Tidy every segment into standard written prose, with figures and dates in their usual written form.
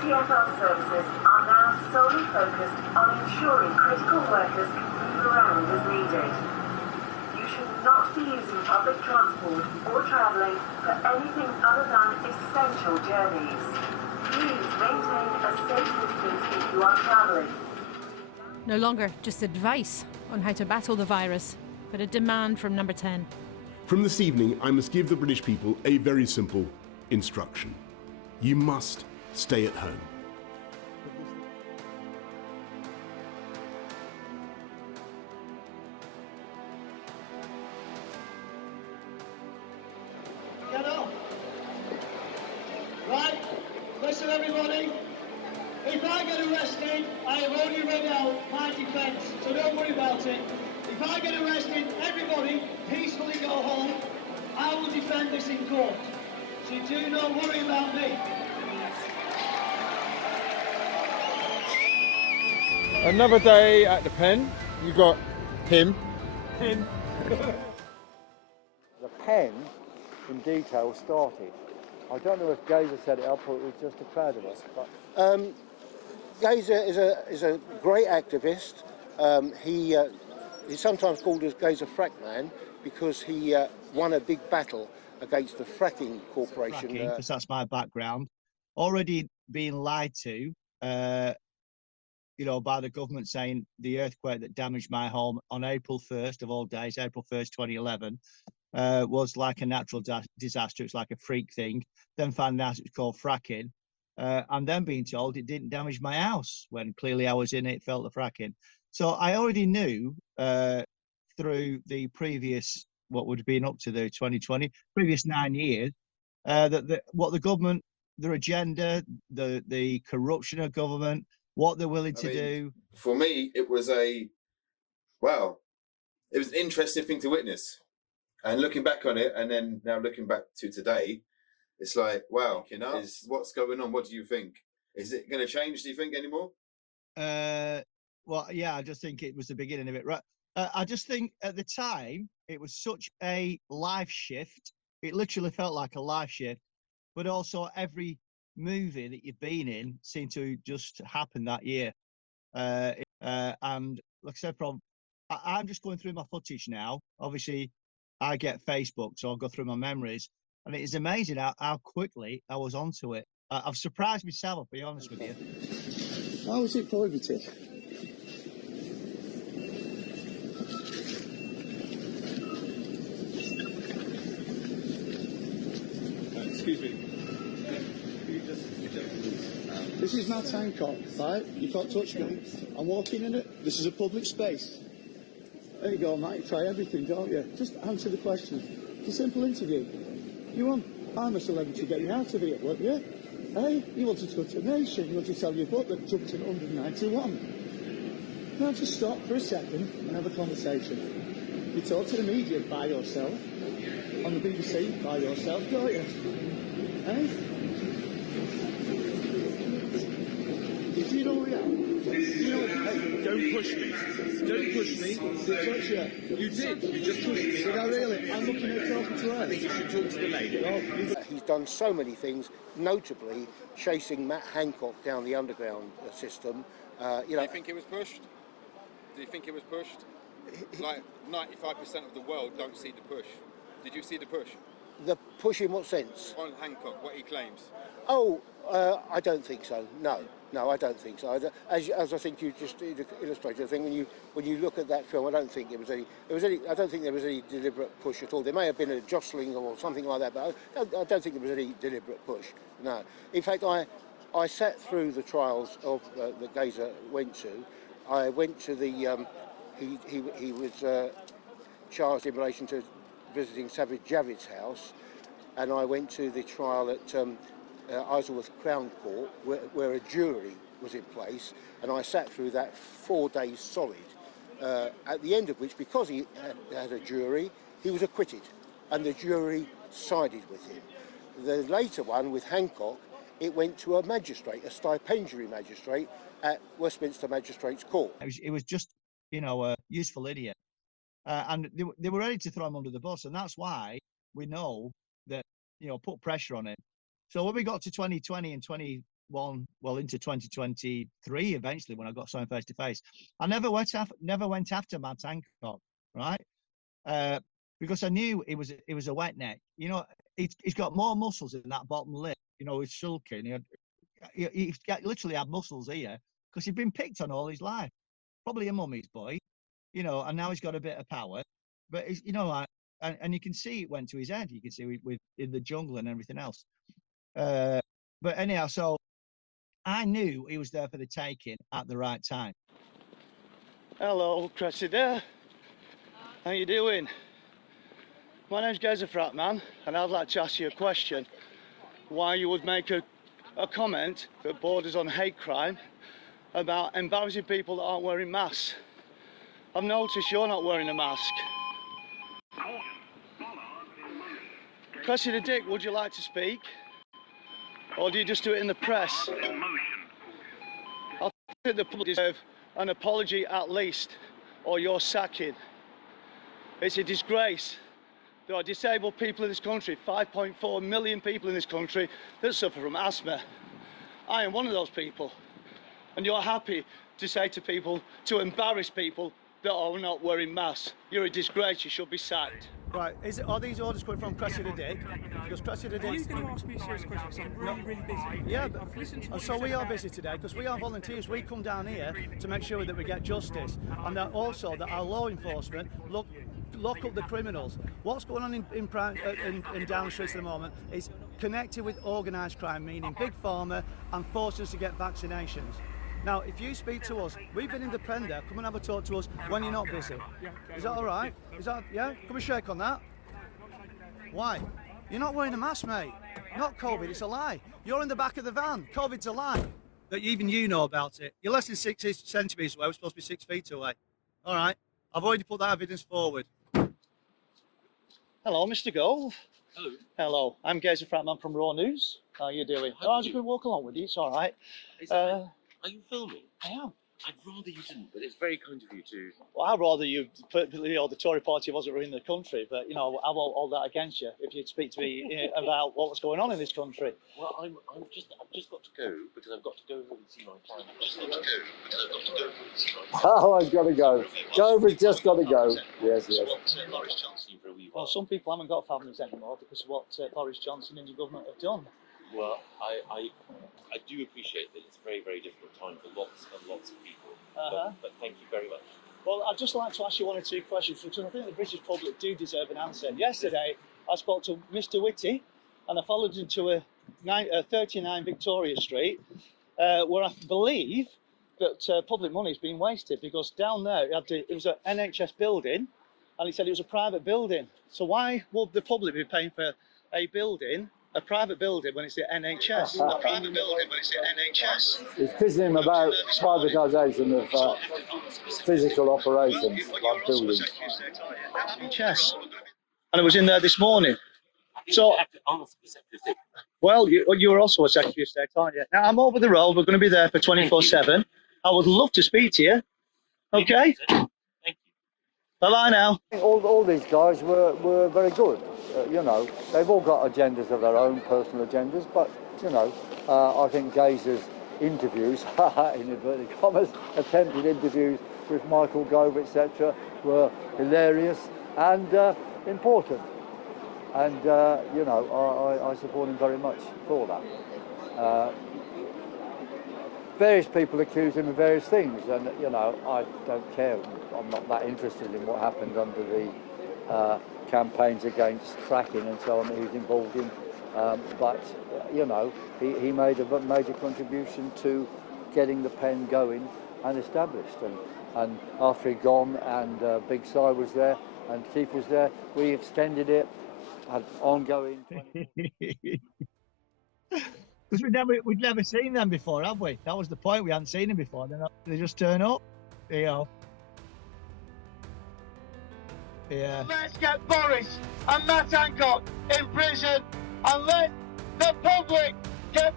TfL services are now solely focused on ensuring critical workers can move around as needed. You should not be using public transport or travelling for anything other than essential journeys. Please maintain a safe distance if you are travelling. No longer just advice on how to battle the virus, but a demand from Number 10. From this evening, I must give the British people a very simple instruction. You must stay at home. Get up! Right, listen everybody. If I get arrested, I have already read out my defence, so don't worry about it. If I get arrested, everybody peacefully go home. I will defend this in court. So do not worry about me. Another day at the pen. You got him. Him. The pen, in detail, started. I don't know if Gazer set it up or it was just a crowd of us. But Gazer is a great activist. He's sometimes called as Gazer Frackman because he won a big battle against the fracking corporation. Because that's my background. Already being lied to, by the government saying the earthquake that damaged my home on April 1st of all days, April 1st, 2011, was like a natural disaster. It's like a freak thing. Then found out it was called fracking. And then being told it didn't damage my house when clearly I was in it, felt the fracking. So I already knew through the previous, what would have been up to the 2020, previous 9 years, that what the government, their agenda, the corruption of government, what they're willing to do. For me, it was it was an interesting thing to witness. And looking back on it, and then now looking back to today, it's like, wow, what's going on? What do you think? Is it going to change, do you think, anymore? Well, yeah, I just think it was the beginning of it. Right. I just think at the time, it was such a life shift. It literally felt like a life shift. But also every movie that you've been in seemed to just happen that year. And like I said, I'm just going through my footage now. Obviously, I get Facebook, so I'll go through my memories. And it is amazing how quickly I was onto it. I've surprised myself, I'll be honest with you. How is it prohibited? Excuse me. This is Matt Hancock, right? You can't touch me. I'm walking in it. This is a public space. There you go, mate. You try everything, don't you? Just answer the question. It's a simple interview. I'm a celebrity getting out of here, weren't you? Hey, you wanted to go to a nation. You wanted to tell your book that jumped in 191. Now just stop for a second and have a conversation. You talk to the media by yourself, on the BBC by yourself, don't you? Hey? If you don't react, hey, don't push me. Don't push me. Touch you. You did. You just pushed me. Did I really? I'm looking at talking to her. I think you should talk to the lady. He's done so many things, notably chasing Matt Hancock down the underground system. Do you think it was pushed? Do you think it was pushed? Like 95% of the world don't see the push. Did you see the push? The push in what sense? On Hancock, what he claims. Oh, I don't think so. No, I don't think so. As I think you just illustrated, I think when you look at that film, I don't think I don't think there was any deliberate push at all. There may have been a jostling or something like that, but I don't think there was any deliberate push. No. In fact, I sat through the trials of that Gazer went to. I went to the he was charged in relation to visiting Savage Javid's house, and I went to the trial at Isleworth Crown Court, where a jury was in place, and I sat through that 4 days solid, at the end of which, because he had a jury, he was acquitted, and the jury sided with him. The later one, with Hancock, it went to a magistrate, a stipendiary magistrate, at Westminster Magistrates Court. It was just, a useful idiot. And they were ready to throw him under the bus, and that's why we know that, put pressure on him. So when we got to 2020 and 21, into 2023 eventually when I got something face to face. I never went after Matt Hancock, right? Because I knew it was a wet neck. You know, he's got more muscles in that bottom lip. You know, he's sulking. He's literally had muscles here because he's been picked on all his life. Probably a mummy's boy, you know, and now he's got a bit of power. But you know, like, and you can see it went to his head. You can see with in the jungle and everything else. But anyhow, so I knew he was there for the taking at the right time. Hello, Cressida. How you doing? My name's Gazer Fratman, and I'd like to ask you a question. Why you would make a comment that borders on hate crime about embarrassing people that aren't wearing masks? I've noticed you're not wearing a mask. Cressida Dick, would you like to speak? Or do you just do it in the press? I think the public deserve an apology at least, or you're sacking. It's a disgrace. There are disabled people in this country, 5.4 million people in this country that suffer from asthma. I am one of those people. And you're happy to say to people, to embarrass people that are not wearing masks. You're a disgrace, you should be sacked. Right, are these orders coming from Cressida Dick? Because Cressida Dick... Are you going to ask me a serious question? Because I'm really busy. Yeah, I've listened to and so we are busy today because we are volunteers. We come down here to make sure that we get justice and that also that our law enforcement lock up the criminals. What's going on in Downing Street at the moment is connected with organised crime, meaning Big Pharma and forcing us to get vaccinations. Now, if you speak to us, we've been in the Prender, come and have a talk to us when you're not busy. Is that all right? Is that, yeah? Come and shake on that. Why? You're not wearing a mask, mate. Not COVID, it's a lie. You're in the back of the van. COVID's a lie. That even you know about it. You're less than 6 centimetres away. We're supposed to be 6 feet away. All right. I've already put that evidence forward. Hello, Mr. Gove. Hello. Hello. I'm Gazer Fratman from Raw News. How are you doing? I'm just going to walk along with you. It's all right. Are you filming? I am. I'd rather you didn't, but it's very kind of you to. Well, I'd rather you know, the Tory party wasn't ruining the country, but, you know, I won't hold that against you if you'd speak to me about what's going on in this country. Well, I've just got to go because I've got to go and see my client. Oh, I've got to go. Gover's just got to go. Yes, yes. Well, some people haven't got families anymore because of what Boris Johnson and the government have done. Well, I do appreciate that it's a very, very difficult time for lots and lots of people. But thank you very much. Well, I'd just like to ask you one or two questions because I think the British public do deserve an answer. Yesterday, I spoke to Mr. Whitty and I followed him to a 39 Victoria Street where I believe that public money is being wasted because down there it was an NHS building and he said it was a private building. So why would the public be paying for a private building when it's the NHS? A private building when it's the NHS. He's quizzing him about privatisation of physical operations, like buildings. NHS. And it was in there this morning. So, well, you were also a Secretary of State, aren't you? Now, I'm over the road. We're going to be there for 24/7. I would love to speak to you. Okay? Thank you. Bye-bye now. All these guys were very good. You know, they've all got agendas of their own, personal agendas, but, you know, I think Gazer's interviews, in inverted commas, attempted interviews with Michael Gove, etc., were hilarious and important. And, you know, I support him very much for that. Various people accuse him of various things, and, you know, I don't care. I'm not that interested in what happened under the campaigns against fracking and so on that he was involved in. But, you know, he made a major contribution to getting the pen going and established. And after he'd gone and Big Si was there and Keith was there, we extended it, had ongoing... Because we'd never seen them before, have we? That was the point. We hadn't seen them before. They just turn up, you know. Yeah. Let's get Boris and Matt Hancock in prison and let the public get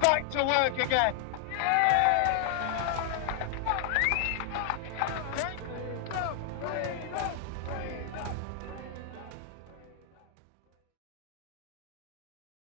back to work again. Yeah!